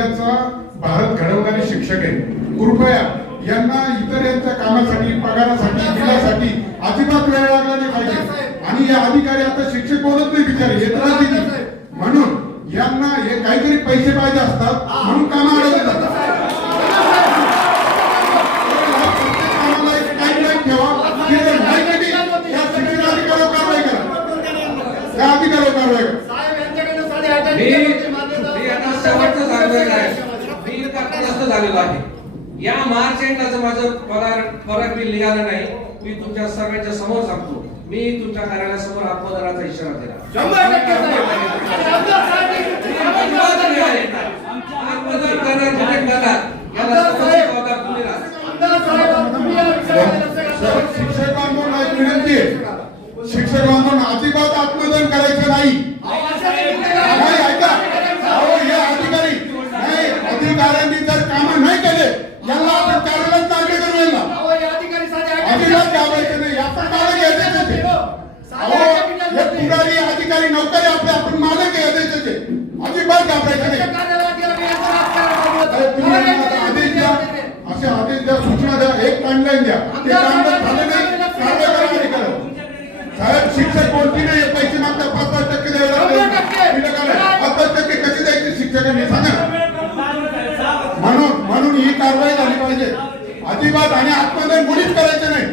सध्याचा भारत घडवणारे शिक्षक आहेत. कृपया यांना इतर यांच्या कामासाठी पगारासाठी बिलासाठी अजिबात वेळ लागला नाही पाहिजे. आणि या अधिकारी आता शिक्षक बोलत नाही बिचारे येतात म्हणून यांना हे काहीतरी पैसे पाहिजे असतात म्हणून कामा अडवले जातात. झालेलो आहे. या मार्च एंडलाचं माझं पगार पगार बिल निघालं नाही मी तुमच्या सर्वांच्या समोर सांगतो. मी तुमच्या कार्यालयासमोर आत्मदराचा इशारा दिला. शिक्षक अजिबात आत्मदान करायचं नाही. नाही ऐका. अहो हे अधिकारी नाही अधिकाऱ्यांनी जर कामं नाही केले यांना आपण कार्यालयात मागणी करू यांना अहो, हे अधिकारी साडे आठ अजिबात घाबरायचं नाही आपण मालक आहे देशाचे साडे अहो आठ मिनिटात हे होते. पुढारी अधिकारी नौकरी आपले आपण मालक आहे देशाचे अजिबात घाबरायचं नाही. आदेश द्या. असे आदेश द्या सूचना द्या एक टाइमलाईन द्या. ते काम जर झालं नाही. कारवाई करा. साहेब शिक्षक कोणती नाही पैसे मागता पाच पाच टक्के द्यावे? पाच पाच टक्के कशी द्यायची शिक्षकांनी? सांगा. म्हणून म्हणून ही कारवाई झाली पाहिजे. अजिबात आणि आत्मदान मुलीच करायचं नाही.